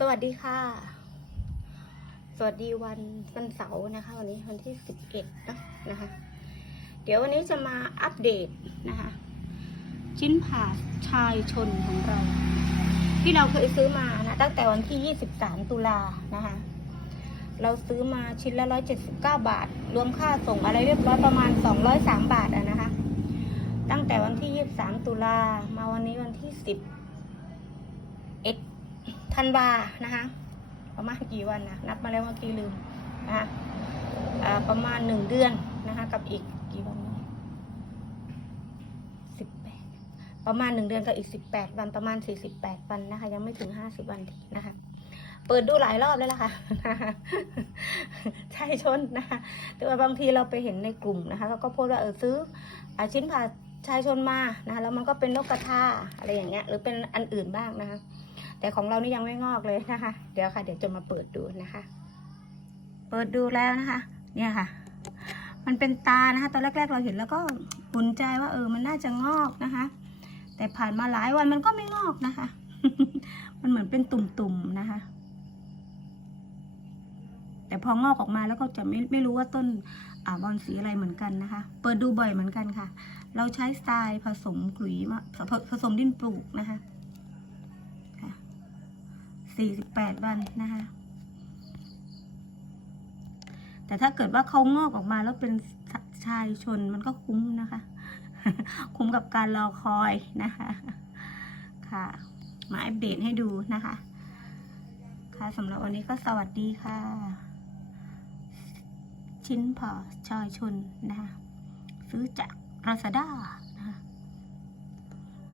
สวัสดีค่ะ สวัสดีวันวันเสาร์นะคะ วันนี้วันที่สิบเอ็ดนะนะคะ เดี๋ยววันนี้จะมาอัปเดตนะคะ ชิ้นผ่าชายชนของเรา ที่เราเคยซื้อมานะตั้งแต่วันที่23ตุลานะคะ เราซื้อมาชิ้นละ179บเก้าบาท รวมค่าส่งอะไรเรียบร้อยประมาณ203บาทอะนะคะ ตั้งแต่วันที่23ตุลามาวันนี้วันที่10เอ็ด ธันวานะคะประมาณกี่วันนะนับมาแล้วเมื่อกี้ลืมนะคะประมาณหนึ่งเดือนนะคะกับอีกกี่วันสิบแปดประมาณหนึ่งเดือนกับอีกสิบแปดวันประมาณสี่สิบแปดวันนะคะยังไม่ถึงห้าสิบวันทีนะคะเปิดดูหลายรอบแล้วล่ะค่ะใช่ชนนะคะแต่ว่าบางทีเราไปเห็นในกลุ่มนะคะเขาก็พสต์ว่าเออซื้ออชิ้นผ่าชายชนมานะคะแล้วมันก็เป็นนกกระทาอะไรอย่างเงี้ยหรือเป็นอันอื่นบ้างนะคะ แต่ของเรานี่ยังไม่งอกเลยนะคะ เดี๋ยวค่ะ เดี๋ยวจะมาเปิดดูนะคะ เปิดดูแล้วนะคะ เนี่ยค่ะ มันเป็นตานะคะ ตอนแรก ๆ เราเห็นแล้วก็หุนใจว่าเออมันน่าจะงอกนะคะ แต่ผ่านมาหลายวันมันก็ไม่งอกนะคะ มันเหมือนเป็นตุ่มๆนะคะ แต่พองอกออกมาแล้วก็จะไม่ไม่รู้ว่าต้นอ่าบอลสีอะไรเหมือนกันนะคะ เปิดดูบ่อยเหมือนกันค่ะ เราใช้ทรายผสมขุยมาผสมดินปลูกนะคะ สี่สิบแปดวันนะคะ แต่ถ้าเกิดว่าเขางอกออกมาแล้วเป็นชายชนมันก็คุ้มนะคะ คุ้มกับการรอคอยนะคะ ค่ะ มาอัปเดตให้ดูนะคะ ค่ะสำหรับวันนี้ก็สวัสดีค่ะ ชิ้นผ่าชายชนนะคะ ซื้อจากราซาด้า